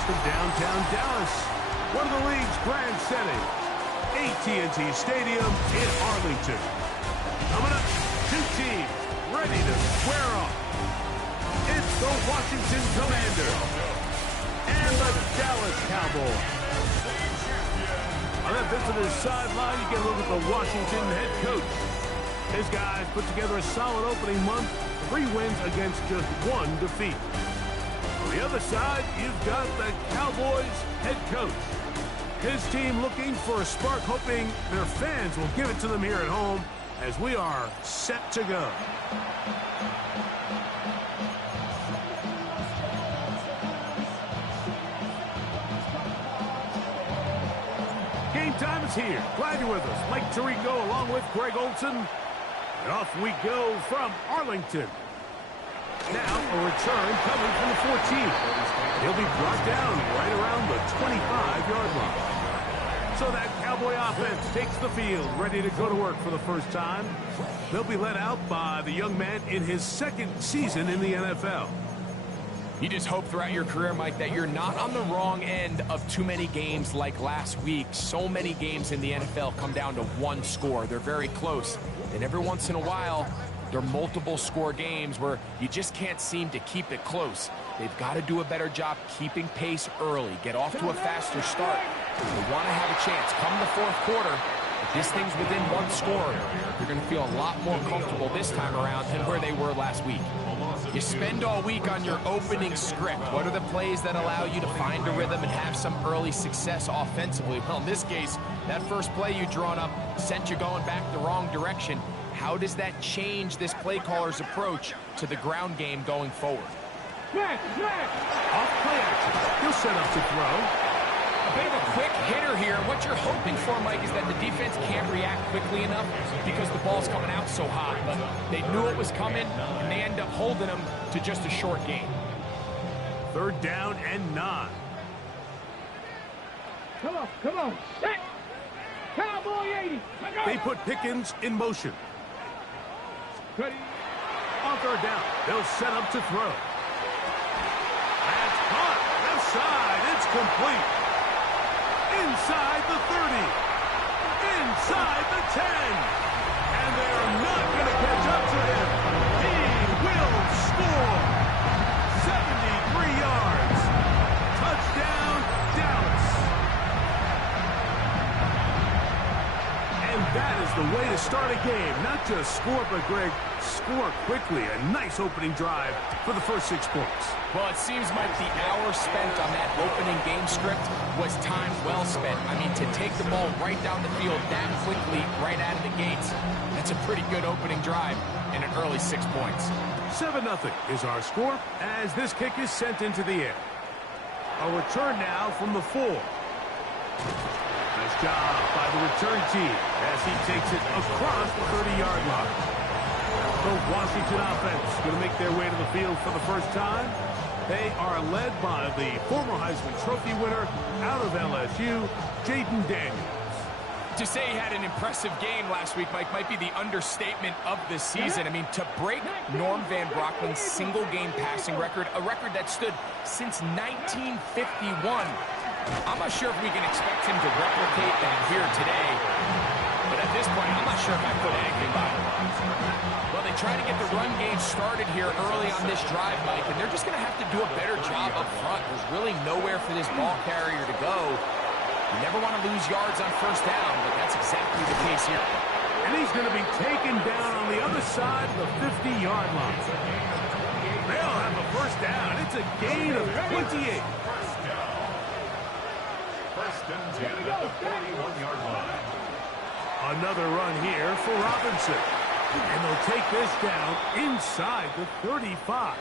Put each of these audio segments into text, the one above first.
sports from downtown Dallas, one of the league's grand setting, AT&T Stadium in Arlington. Coming up, two teams ready to square off. It's the Washington Commanders and the Dallas Cowboys. On that visitor's sideline, you get a look at the Washington head coach. His guys put together a solid opening month, 3 wins against just 1 defeat. On the other side, you've got the Cowboys head coach. His team looking for a spark, hoping their fans will give it to them here at home as we are set to go. Game time is here. Glad you're with us. Mike Tirico along with Greg Olson. And off we go from Arlington. Now a return coming from the 14. He'll be brought down right around the 25-yard line. So that Cowboy offense takes the field, ready to go to work for the first time. They'll be led out by the young man in his 2nd season in the NFL. You just hope throughout your career, Mike, that you're not on the wrong end of too many games like last week. So many games in the NFL come down to 1 score. They're very close. And every once in a while, there are multiple score games where you just can't seem to keep it close. They've got to do a better job keeping pace early, get off to a faster start. They want to have a chance. Come the 4th quarter, if this thing's within 1 score, you're going to feel a lot more comfortable this time around than where they were last week. You spend all week on your opening script. What are the plays that allow you to find a rhythm and have some early success offensively? Well, in this case, that first play you drawn up sent you going back the wrong direction. How does that change this play caller's approach to the ground game going forward? Off play action. He'll set up to throw. A bit of a quick hitter here. What you're hoping for, Mike, is that the defense can't react quickly enough because the ball's coming out so hot. But they knew it was coming, and they end up holding them to just a short gain. 3rd down and 9. Come on. Set. Cowboy 80. They put Pickens in motion. Ready. On 3rd down, they'll set up to throw. That's caught. Left side. It's complete. Inside the 30. Inside the 10. And they're not going to catch up to him. He will score. 73 yards. Touchdown, Dallas. And that is the way to start a game. Not just score, but, Greg, score quickly. A nice opening drive for the first 6 points. Well, it seems like the hour spent on that opening game script was time well spent. I mean, to take the ball right down the field that quickly, right out of the gates, that's a pretty good opening drive and an early 6 points. 7-0 is our score as this kick is sent into the air. A return now from the 4. Nice job by the return team as he takes it across the 30-yard line. The Washington offense going to make their way to the field for the first time. They are led by the former Heisman Trophy winner out of LSU, Jaden Daniels. To say he had an impressive game last week, Mike, might be the understatement of the season. I mean, to break Norm Van Brocklyn's single-game passing record, a record that stood since 1951, I'm not sure if we can expect him to replicate that here today. But at this point, I'm not sure if I put anything by him. Well, they try to get the run game started here early on this drive, Mike, and they're just going to have to do a better job up front. There's really nowhere for this ball carrier to go. You never want to lose yards on 1st down, but that's exactly the case here. And he's going to be taken down on the other side of the 50-yard line. They'll have a 1st down. It's a gain of 28. First and 10 at the 41-yard line. Another run here for Robinson. And they'll take this down inside the 35.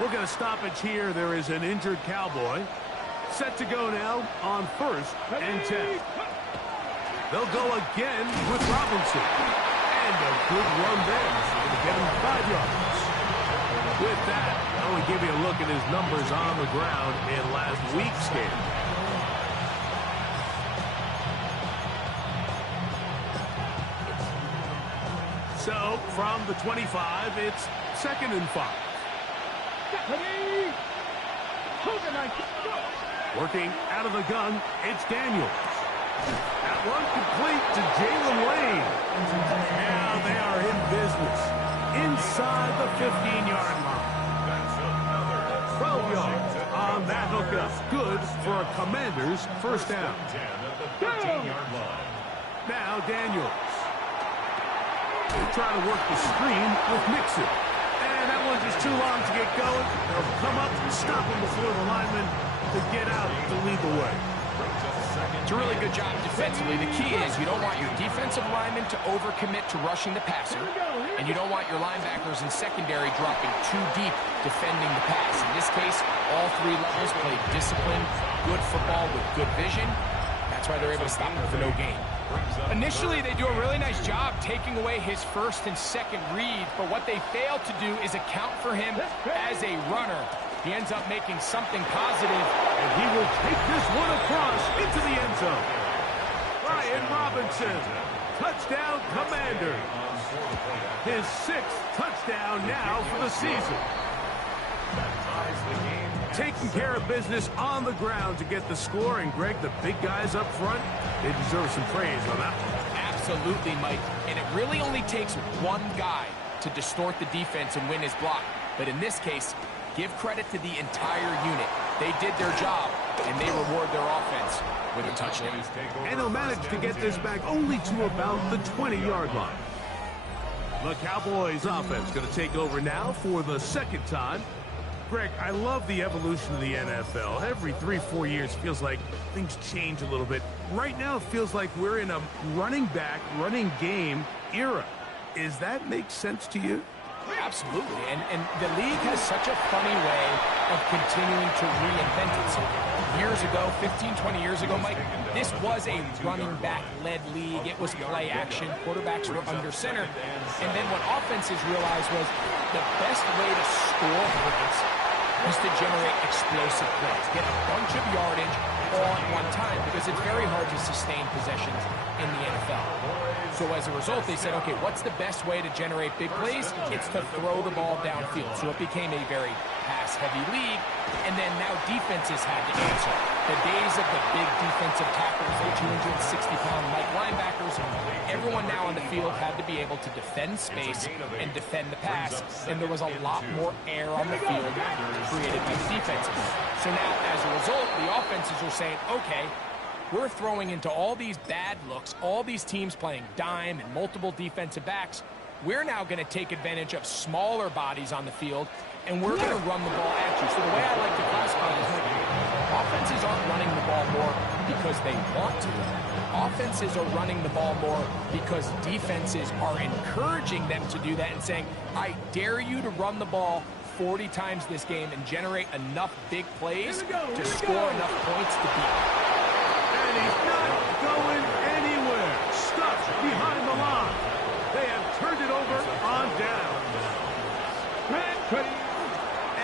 We're going to stoppage here. There is an injured Cowboy. Set to go now on 1st and 10. They'll go again with Robinson. And a good run there. Going to get him 5 yards. With that, I want to give you a look at his numbers on the ground in last week's game. So, from the 25, it's 2nd and 5. Working out of the gun, it's Daniels. That one complete to Jalen Lane. Now they are in business inside the 15-yard line. 12 yards on that hookup. Good for a Commanders first down. Now Daniels. Trying to work the screen with Mixon. And that one's just too long to get going. They'll come up and stop him before the lineman to get out to lead the way. It's a really good job defensively. The key is you don't want your defensive linemen to overcommit to rushing the passer, and you don't want your linebackers and secondary dropping too deep defending the pass. In this case, all three levels played disciplined, good football with good vision. That's why they're able to stop him for no gain. Initially, they do a really nice job taking away his first and second read, but what they fail to do is account for him as a runner. He ends up making something positive. And he will take this one across into the end zone. Brian Robinson, touchdown Commander. His 6th touchdown now for the season. Taking care of business on the ground to get the score. And Greg, the big guys up front, they deserve some praise on that one. Absolutely, Mike. And it really only takes one guy to distort the defense and win his block. But in this case, give credit to the entire unit. They did their job, and they reward their offense with a touchdown. And they'll manage to get this back only to about the 20-yard line. The Cowboys offense going to take over now for the second time. Greg, I love the evolution of the NFL. Every 3-4 years feels like things change a little bit. Right now it feels like we're in a running back, running game era. Does that make sense to you? Absolutely, and the league has such a funny way of continuing to reinvent itself. Years ago, 15, 20 years ago, Mike, this was a running back-led league. It was play action. Quarterbacks were under center. And then what offenses realized was the best way to score points is to generate explosive plays, get a bunch of yardage all at one time, because it's very hard to sustain possessions in the NFL. So as a result, they said, okay, what's the best way to generate big plays? It's to throw the ball downfield. So it became a very pass-heavy league, and then now defenses had to answer. The days of the big defensive tackles, the 260-pound Mike linebackers, everyone now on the field had to be able to defend space and defend the pass, and there was a lot more air on the field created by the defenses. So now, as a result, the offenses are saying, okay, we're throwing into all these bad looks, all these teams playing dime and multiple defensive backs. We're now going to take advantage of smaller bodies on the field, and we're going to run the ball at you. So the way I like to classify this, offenses aren't running the ball more because they want to. Offenses are running the ball more because defenses are encouraging them to do that and saying, I dare you to run the ball 40 times this game and generate enough big plays to score enough points to beat. And he's not going anywhere. Stuffed behind the line. They have turned it over on down.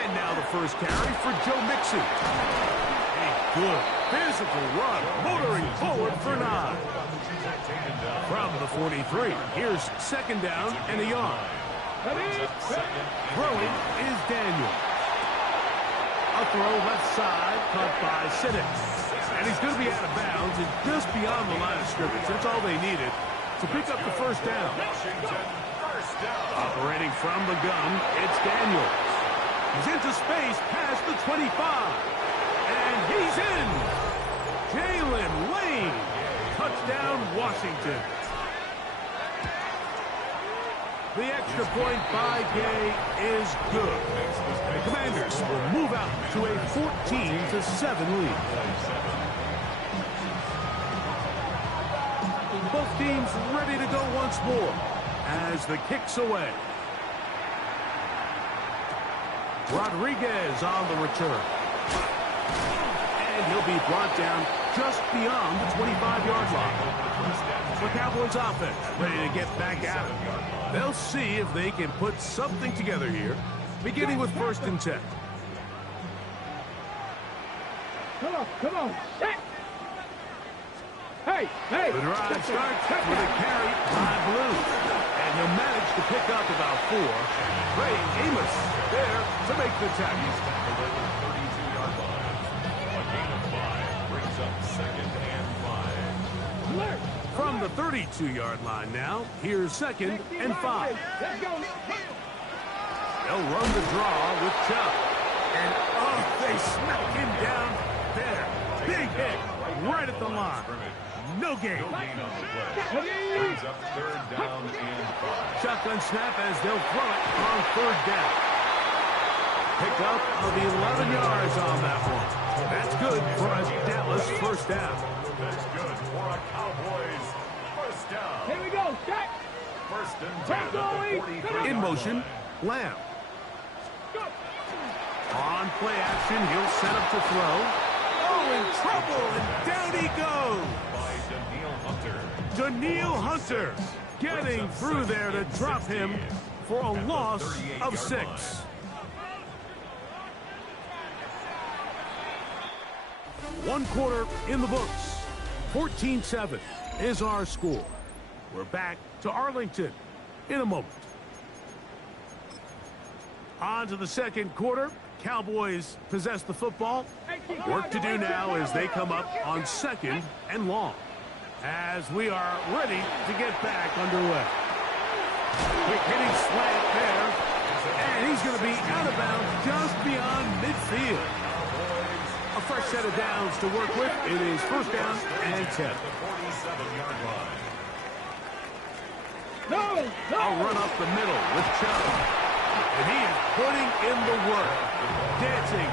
And now the first carry for Joe Mixon. A good physical run, motoring forward for 9. From the 43, here's second down and a yard. Throwing is Daniel. A throw left side, caught by Siddons. And he's going to be out of bounds and just beyond the line of scrimmage. That's all they needed to pick up the first down. Operating from the gun, it's Daniels. He's into space past the 25. And he's in. Jalen Lane. Touchdown, Washington. The extra point by Gay is good. The Commanders will move out to a 14-7 lead. Both teams ready to go once more as the kick's away. Rodriguez on the return. And he'll be brought down just beyond the 25-yard line. The Cowboys offense ready to get back at it. They'll see if they can put something together here, beginning with 1st and 10. Come on, set! Hey! The drive starts with a carry by Blue. And he'll manage to pick up about 4. Ray Amos there to make the tackle. second and 5. From the 32-yard line now, here's second and 5. Let's go. They'll run the draw with Chubb. And, oh, they smack him down there. Big hit right at the line. No gain. No gain on the play. Brings up third down and 5. Shotgun snap as they'll throw it on third down. Pickup of 11 yards on that one. That's good for a Dallas first down. That's good for a Cowboys first down. Here we go. Check. First and 10 at the 43. In motion, Lamb. On play action, he'll set up to throw. Oh, in trouble, and down he goes. By Danielle Hunter. Danielle Hunter getting through there to drop him for a loss of 6. One quarter in the books. 14-7 is our score. We're back to Arlington in a moment. On to the second quarter. Cowboys possess the football. Work to do now as they come up on second and long. As we are ready to get back underway. Quick hitting slant there. And he's going to be out of bounds just beyond midfield. A fresh set of downs to work with. It is first down and 10. I'll run up the middle with Chubb. And he is putting in the work. Dancing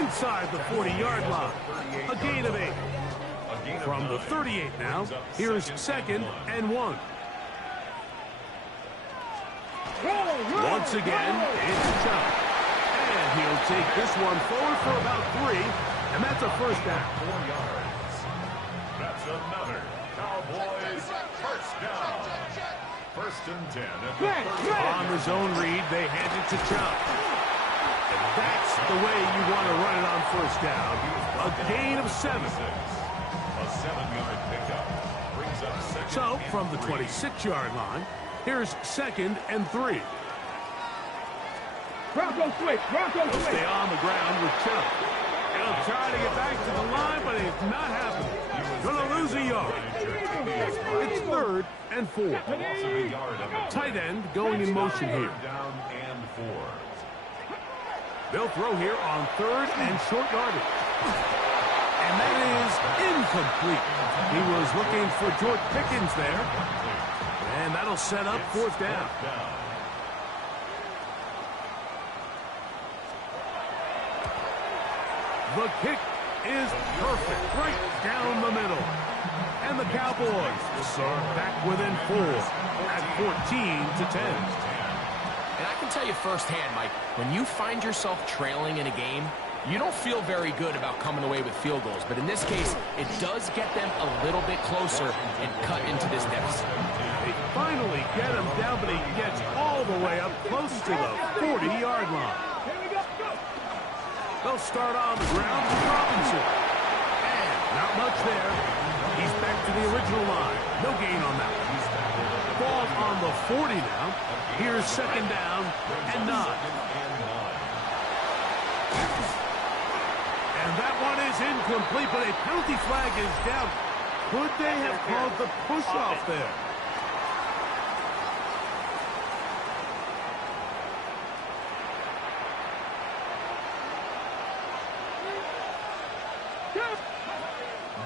inside the 40-yard line. A gain of 8. From the 38 now, here's second and 1. Once again, it's Chubb. And he'll take this one forward for about 3. And that's a first down. 4 yards. That's another Cowboys first down. First and 10 at the 30. On the zone read, they hand it to Chubb. And that's the way you want to run it on first down. A gain of 7. A 7-yard pickup. Brings up second. So, from the 26-yard line, here's second and 3. Bronco switch. Bronco They'll switch. stay on the ground with Chubb. He'll try to get back to the line, but it's not happening. Gonna lose a yard. It's third and 4. Loss of a yard on the Tight end going in motion here. down and 4. They'll throw here on third and short yardage. And that is incomplete. He was looking for George Pickens there. And that'll set up fourth down. The kick is perfect, right down the middle. And the Cowboys are back within 4 at 14-10. And I can tell you firsthand, Mike, when you find yourself trailing in a game, you don't feel very good about coming away with field goals. But in this case, it does get them a little bit closer and cut into this deficit. They finally get him down, but he gets all the way up close to the 40-yard line. They'll start on the ground with Robinson. And not much there. He's back to the original line. No gain on that one. Ball on the 40 now. Here's second down and 9. And that one is incomplete, but a penalty flag is down. Could they have called the push-off there?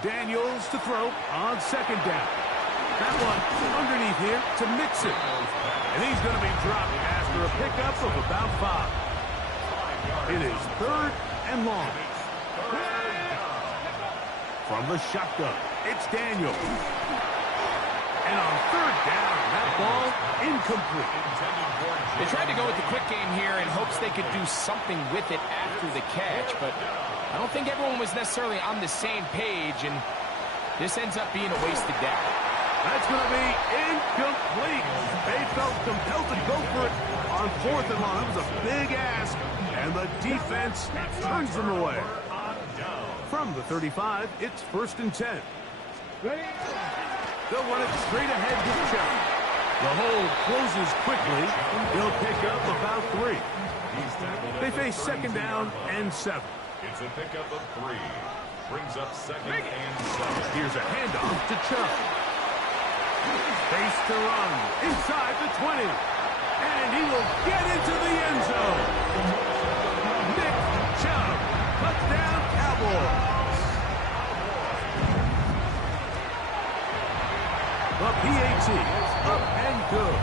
Daniels to throw on second down. That one underneath here to Mixon. And he's going to be dropped after a pickup of about 5. It is third and long. From the shotgun, it's Daniels. And on third down, that ball incomplete. They tried to go with the quick game here in hopes they could do something with it after the catch, but I don't think everyone was necessarily on the same page, and this ends up being a wasted down. That's going to be incomplete. They felt compelled to go for it on fourth and long. That was a big ask, and the defense turns them away. From the 35, it's first and 10. They'll run it straight ahead with Chubb. The hold closes quickly. He'll pick up about 3. They face second down and 7. It's a pickup of 3. Brings up second and 7. Here's a handoff to Chubb. Face to run inside the 20. And he will get into the end zone. Nick Chubb. Touchdown, Cowboys. The PAT is up and good.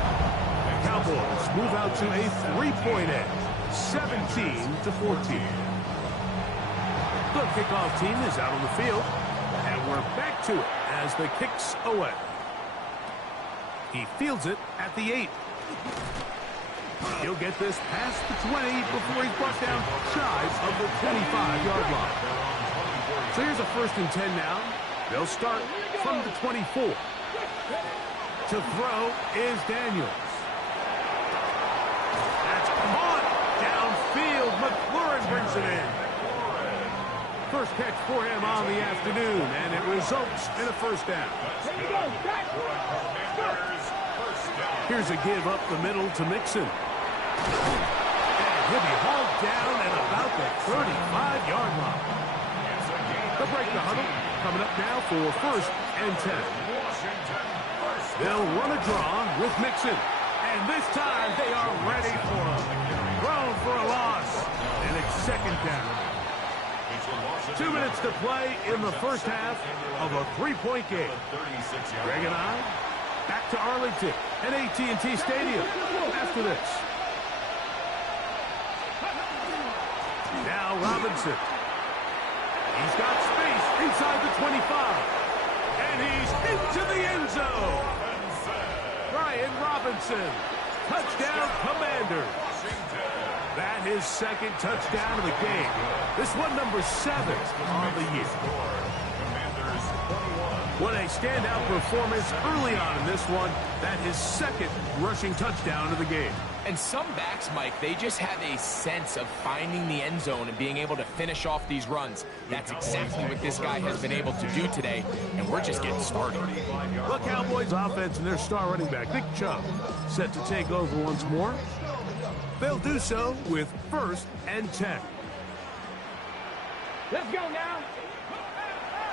The Cowboys move out to a 3-point edge, 17-14. The kickoff team is out on the field, and we're back to it as the kick's away. He fields it at the 8. He'll get this past the 20 before he's brought down shy of the 25-yard line. So here's a 1st and 10 now. They'll start from the 24. To throw is Daniels. That's caught downfield. McLaurin brings it in. First catch for him on the afternoon, and it results in a 1st down. Here's a give up the middle to Mixon. And he'll be hauled down at about the 35-yard line. They'll break the huddle. Coming up now for 1st and 10. They'll run a draw with Mixon. And this time they are ready for him. Thrown for a loss. And it's 2nd down. 2 minutes to play in the 1st half of a 3-point game. Greg and I back to Arlington and AT&T Stadium after this. Now Robinson. He's got space inside the 25. And he's into the end zone. Brian Robinson. Touchdown, Commanders. That is 2nd touchdown of the game. This one number 7 on the year. What a standout performance early on in this one. That is 2nd rushing touchdown of the game. And some backs, Mike, they just have a sense of finding the end zone and being able to finish off these runs. That's exactly what this guy has been able to do today, and we're just getting started. The Cowboys offense and their star running back, Nick Chubb, set to take over once more. They'll do so with 1st and 10. Let's go now.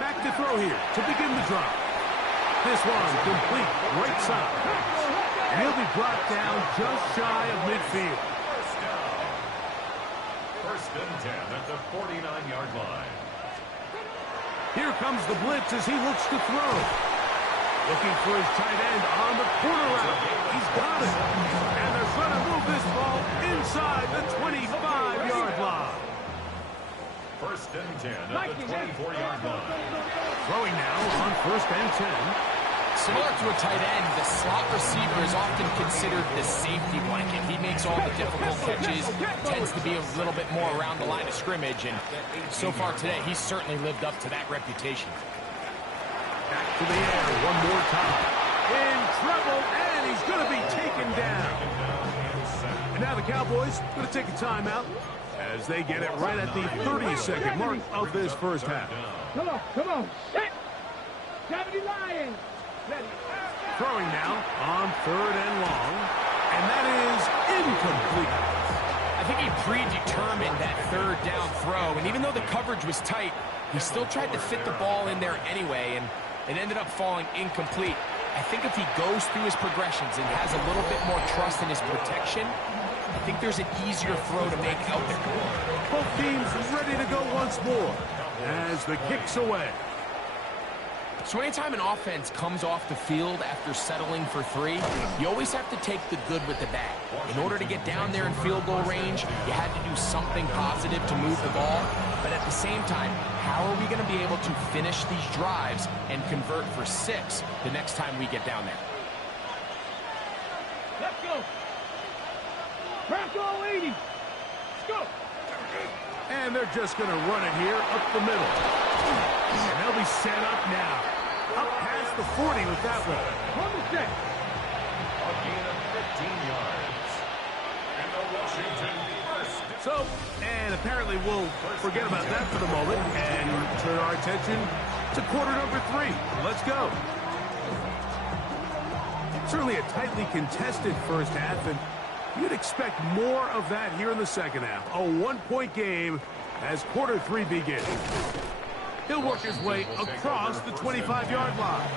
Back to throw here to begin the drive. This one complete right side. And he'll be brought down just shy of midfield. 1st and 10 at the 49-yard line. Here comes the blitz as he looks to throw. Looking for his tight end on the corner route. He's got it. And they're going to move this ball inside the 25-yard line. 1st and 10 at the 24-yard line. Throwing now on 1st and 10. Similar to a tight end, the slot receiver is often considered the safety blanket. He makes all the difficult catches, tends to be a little bit more around the line of scrimmage, and so far today, he's certainly lived up to that reputation. Back to the air one more time. In trouble, and he's going to be taken down. And now the Cowboys going to take a timeout as they get it right at the 30-second mark of this 1st half. Come on. Set. Gravity Lions. Throwing now on 3rd and long, and that is incomplete. I think he predetermined that 3rd down throw, and even though the coverage was tight, he still tried to fit the ball in there anyway, and it ended up falling incomplete. I think if he goes through his progressions and has a little bit more trust in his protection, I think there's an easier throw to make out there. Both teams ready to go once more as the kick's away. So anytime an offense comes off the field after settling for 3, you always have to take the good with the bad. In order to get down there in field goal range, you had to do something positive to move the ball. But at the same time, how are we going to be able to finish these drives and convert for 6 the next time we get down there? Let's go. Bronco 80. Let's go. And they're just going to run it here up the middle. And they'll be set up now. Up past the 40 with that one. On the set. A gain of 15 yards. And the Washington first. So, and apparently we'll forget about that for the moment and turn our attention to quarter number 3. Let's go. Certainly a tightly contested 1st half, and you'd expect more of that here in the 2nd half. A 1-point game as quarter 3 begins. He'll work his way across the 25-yard line.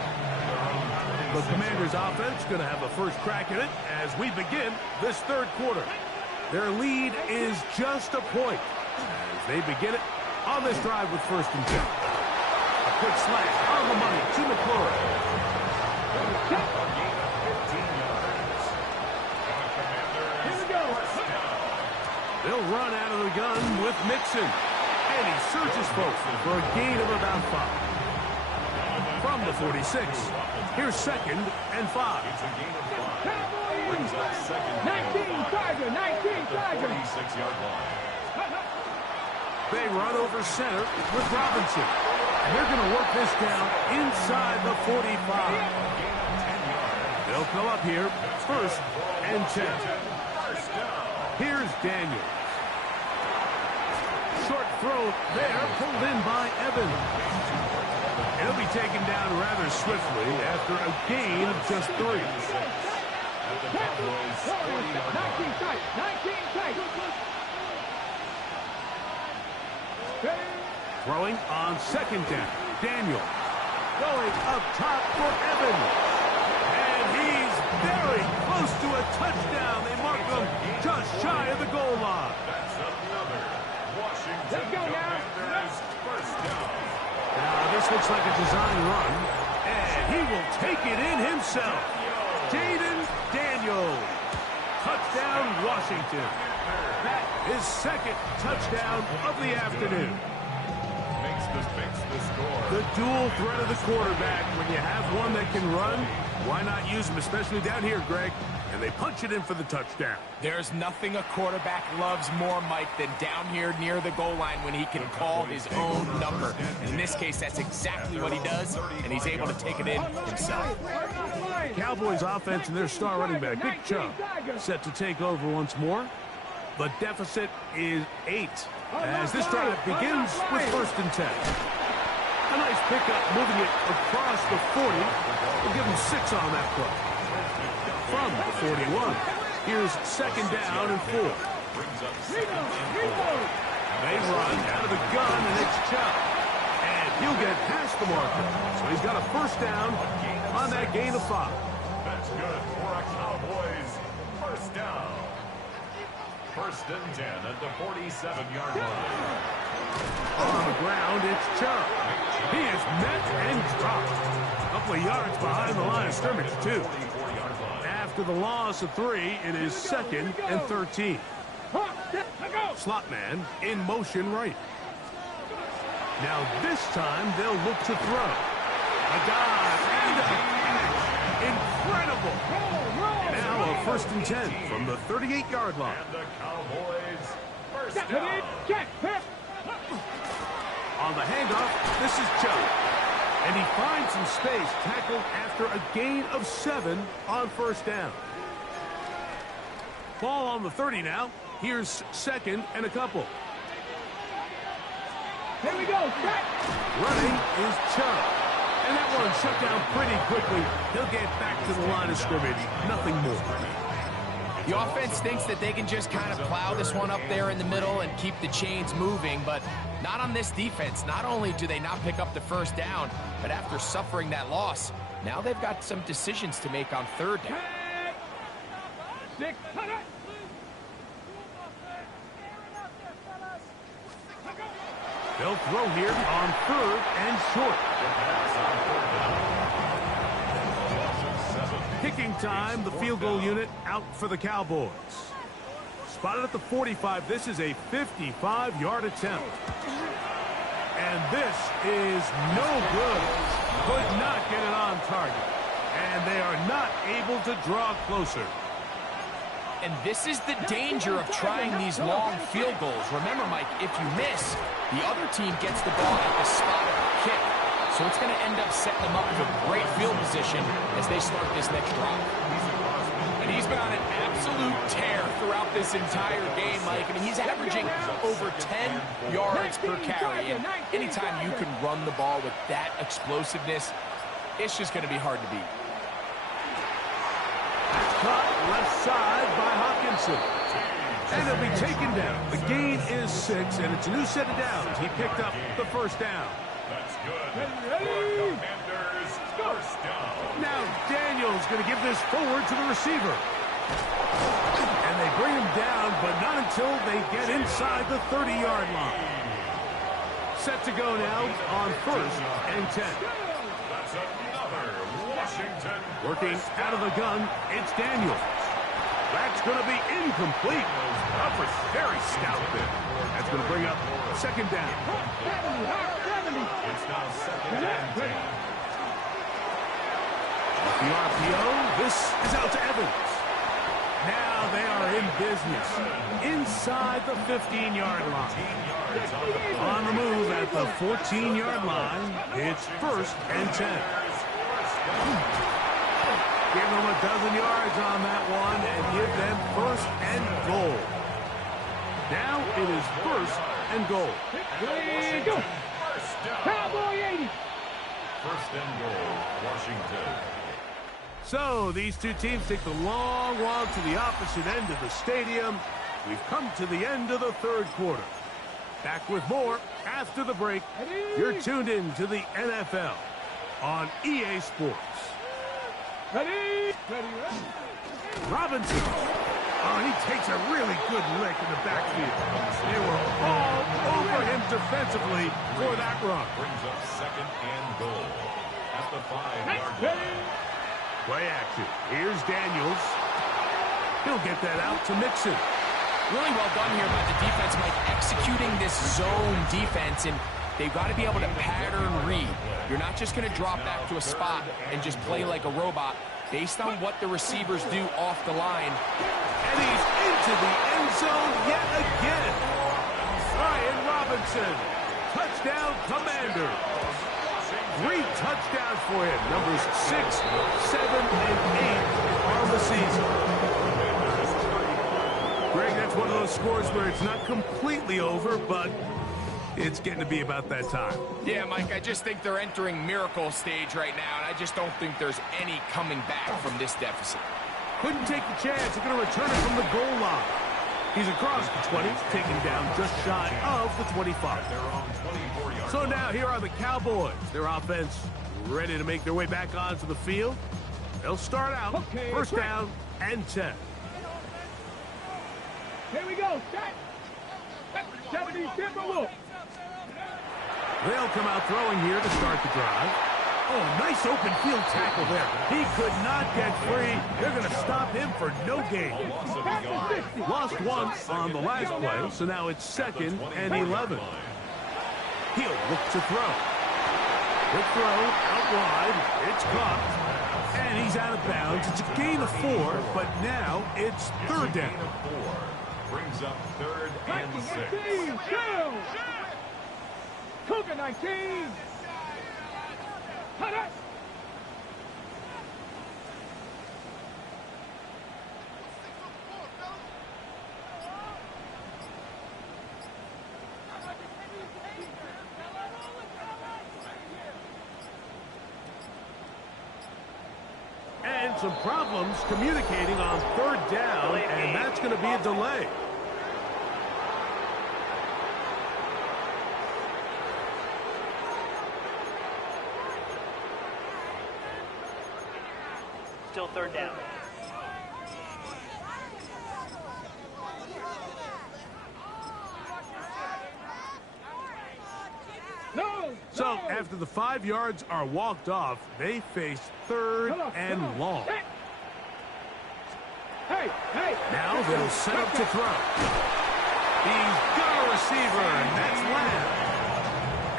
The Commanders' offense going to have a first crack at it as we begin this third quarter. Their lead is just a point as they begin it on this drive with 1st and 10. A quick slant on the money to McClure. They'll run out of the gun with Mixon. And he surges folks for a gain of about 5. From the 46, here's 2nd and 5. 19 Tiger, 19 Tiger. 46-yard line. They run over center with Robinson. And they're going to work this down inside the 45. They'll come up here, 1st and 10. Here's Daniels. Short throw there, pulled in by Evans. He'll be taken down rather swiftly after a gain of just 3. 19 tight, 19 tight. Throwing on 2nd down. Daniel going up top for Evans. And he's very close to a touchdown. They mark him just shy of the goal line. That's another Washington Let's go now. Commanders first down. Now this looks like a design run. And he will take it in himself. Jaden Daniels. Touchdown, Washington. That is 2nd touchdown of the afternoon. Makes the score. The dual threat of the quarterback. When you have one that can run, why not use him, especially down here, Greg? And they punch it in for the touchdown. There's nothing a quarterback loves more, Mike, than down here near the goal line when he can call his own number. And in this case, that's exactly what he does, and he's able to take it in himself. Cowboys offense and their star running back, Big Chubb, set to take over once more. The deficit is 8 as this drive begins with 1st and 10. A nice pickup moving it across the 40. We'll give him 6 on that play. From the 41, here's 2nd down and 4. They run out of the gun, and it's Chubb. And he'll get past the marker. So he's got a 1st down on that gain of 5. That's good for a Cowboys first down. 1st and 10 at the 47-yard line. On the ground, it's Chubb. He is met and dropped. A couple of yards behind the line of scrimmage, too. After the loss of 3, it is 2nd and 13. Slot man in motion right. Now this time they'll look to throw. A dive and a catch. Incredible. Now a 1st and 10 from the 38-yard line. And the Cowboys first down. On the handoff, this is Chubb. And he finds some space, tackled after a gain of 7 on 1st down. Ball on the 30 now. Here's 2nd and a couple. Here we go. Running is Chubb. And that one shut down pretty quickly. He'll get back to the line of scrimmage. Nothing more. The offense thinks that they can just kind of plow this one up there in the middle and keep the chains moving, but not on this defense. Not only do they not pick up the 1st down, but after suffering that loss, now they've got some decisions to make on 3rd down. They'll throw here on 3rd and short. Kicking time, the field goal unit out for the Cowboys. Spotted at the 45, this is a 55-yard attempt. And this is no good. Could not get it on target. And they are not able to draw closer. And this is the danger of trying these long field goals. Remember, Mike, if you miss, the other team gets the ball at the spot of the kick. So it's going to end up setting them up for great field position as they start this next drive. And he's been on an absolute tear throughout this entire game, Mike. I mean, he's averaging over 10 yards per carry. And anytime you can run the ball with that explosiveness, it's just going to be hard to beat. Caught left side by Hawkinson. And he'll be taken down. The gain is 6, and it's a new set of downs. He picked up the 1st down. That's good. Ready. For Commanders, first down. Now Daniels going to give this forward to the receiver. And they bring him down, but not until they get inside the 30-yard line. Set to go now on 1st and 10. That's another Washington. Working out of the gun, it's Daniels. That's going to be incomplete. Upper's very stout there. That's going to bring up 2nd down. 70. It's now 2nd and 10. Off the RPO, this is out to Evans. Now they are in business inside the 15-yard line. On the move at the 14-yard line, it's 1st and 10. Give them a dozen yards on that one and give them 1st and goal. Now it is 1st and goal. Ready, go. Cowboy 80. 1st and goal, Washington. So these two teams take the long walk to the opposite end of the stadium. We've come to the end of the 3rd quarter. Back with more after the break. You're tuned in to the NFL on EA Sports. Ready. Robinson. Oh, he takes a really good lick in the backfield. They were all over him defensively for that run. Brings up 2nd and goal at the 5-yard line. Play action. Here's Daniels. He'll get that out to Mixon. Really well done here by the defense, Mike, executing this zone defense, and they've got to be able to pattern read. You're not just going to drop back to a spot and just play like a robot based on what the receivers do off the line. And he's into the end zone yet again. Brian Robinson. Touchdown, Commander. 3 touchdowns for him. Numbers 6, 7, and 8 on the season. Greg, that's one of those scores where it's not completely over, but it's getting to be about that time. Yeah, Mike, I just think they're entering miracle stage right now, and I just don't think there's any coming back from this deficit. Couldn't take the chance. They're going to return it from the goal line. He's across the 20, taken down just shy of the 25. So now here are the Cowboys. Their offense ready to make their way back onto the field. They'll start out 1st down and 10. Here we go. Set. 70 Timberwolves. They'll come out throwing here to start the drive. Oh, nice open field tackle there. He could not get free. They're going to stop him for no gain. Lost one on the last play, so now it's 2nd and 11. He'll look to throw. Quick throw out wide. It's caught. And he's out of bounds. It's a gain of 4, but now it's 3rd down. Brings up 3rd and 6. Cougar 19. Cut it. And some problems communicating on 3rd down, and that's going to be a delay. Still 3rd down. So after the 5 yards are walked off, they face 3rd and long. Now they'll set up to throw. He's got a receiver, and that's Lamb.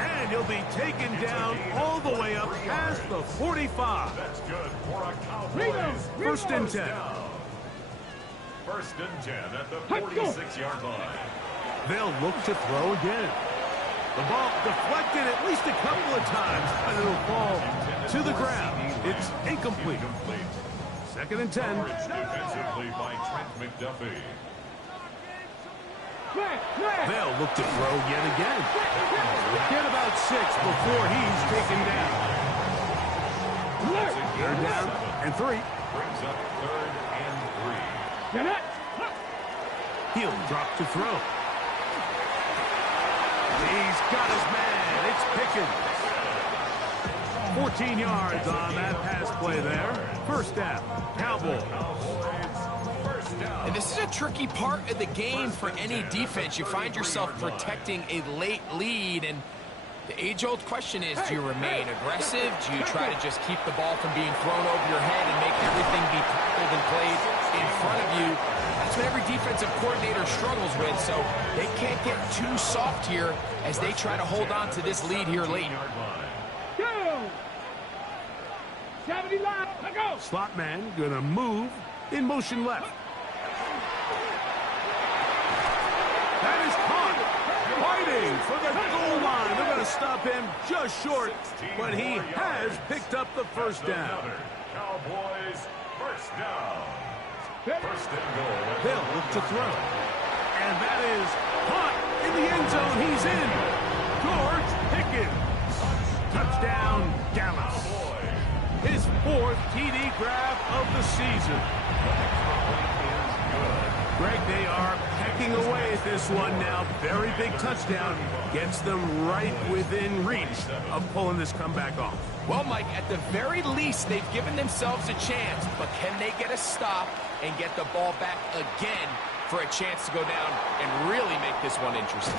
And he'll be taken down all the way up past the 45. That's good for a Cowboys. 1st and 10. 1st and 10 at the 46-yard line. They'll look to throw again. The ball deflected at least a couple of times, but it'll fall to the ground. It's incomplete. 2nd and 10. Coverage defensively by Trent McDuffie. They'll look to throw yet again. Get about 6 before he's taken down. 3rd down and 3. Brings up 3rd and 3. He'll drop to throw. He's got his man. It's Pickens. 14 yards on that pass play there. First down, Cowboys. And this is a tricky part of the game for any defense. You find yourself protecting a late lead, and the age-old question is, do you remain aggressive? Do you try to just keep the ball from being thrown over your head and make everything be tackled and played in front of you? That's what every defensive coordinator struggles with, so they can't get too soft here as they try to hold on to this lead here late. Go! 70 line. Let go. Slot man gonna move in motion left. That is caught. Fighting for the goal line. They're going to stop him just short, but he has picked up the first down. Cowboys first down. First and goal. They'll look to throw. And that is caught in the end zone. He's in. George Pickens. Touchdown, Dallas. His 4th TD grab of the season. Greg, they are pecking away at this one now. Very big touchdown. Gets them right within reach of pulling this comeback off. Well, Mike, at the very least, they've given themselves a chance, but can they get a stop and get the ball back again for a chance to go down and really make this one interesting?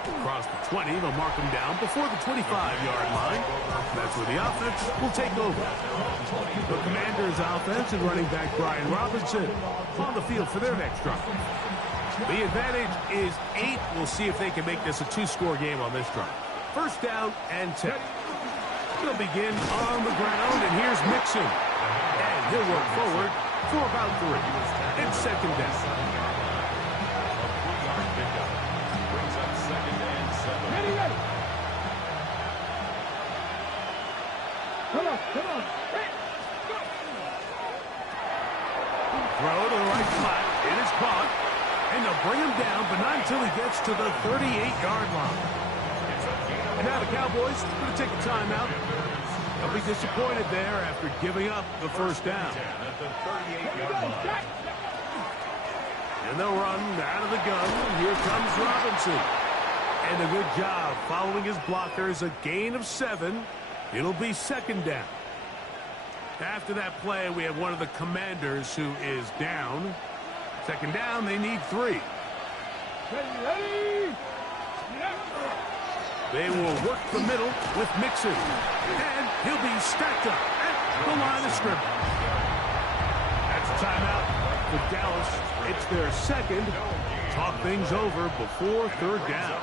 Across the 20, they'll mark him down before the 25-yard line. That's where the offense will take over. The Commanders' offense and running back Brian Robinson on the field for their next drive. The advantage is 8. We'll see if they can make this a 2-score game on this drive. First down and 10. They'll begin on the ground, and here's Mixon. And he'll work forward for about 3. It's second down. Ready, ready. Come on, come on. Hey, go. Throw to the right flat. It is caught. And they'll bring him down, but not until he gets to the 38-yard line. And now the Cowboys are going to take a timeout. They'll be disappointed there after giving up the first down. And they'll run out of the gun. Here comes Robinson. And a good job following his blockers. A gain of 7. It'll be second down. After that play, we have one of the Commanders who is down. Second down, they need 3. Ready. They will work the middle with Mixon. And he'll be stacked up at the line of scrimmage. That's a timeout for Dallas. It's their second. Talk things over before third down.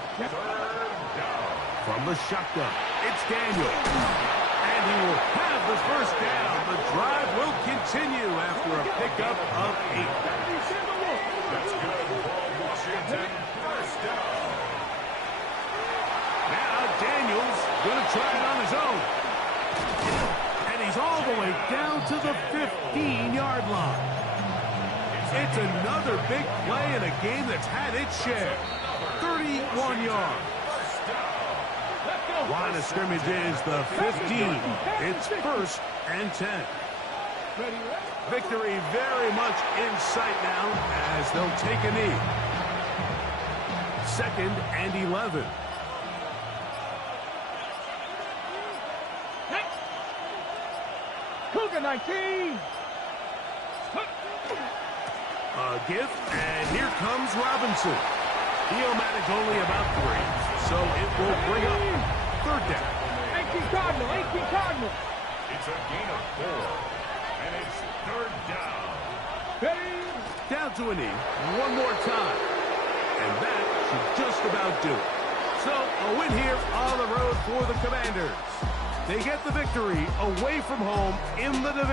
From the shotgun, it's Daniel. And he will have the first down. The drive will continue after a pickup of 8. That's good for Washington. First down. Now Daniels going to try it on his own. And he's all the way down to the 15-yard line. It's another big play in a game that's had its share. 31 yards. Line of scrimmage is the 15. It's first and 10. Victory very much in sight now as they'll take a knee. Second and 11. Cougar 19. A give, and here comes Robinson. He'll manage only about 3, so it will bring up third down. 18 Cardinal, 18 Cardinal. It's a gain of 4, and it's third down. Ready. Down to a knee, one more time. And that should just about do it. So, a win here on the road for the Commanders. They get the victory away from home in the division.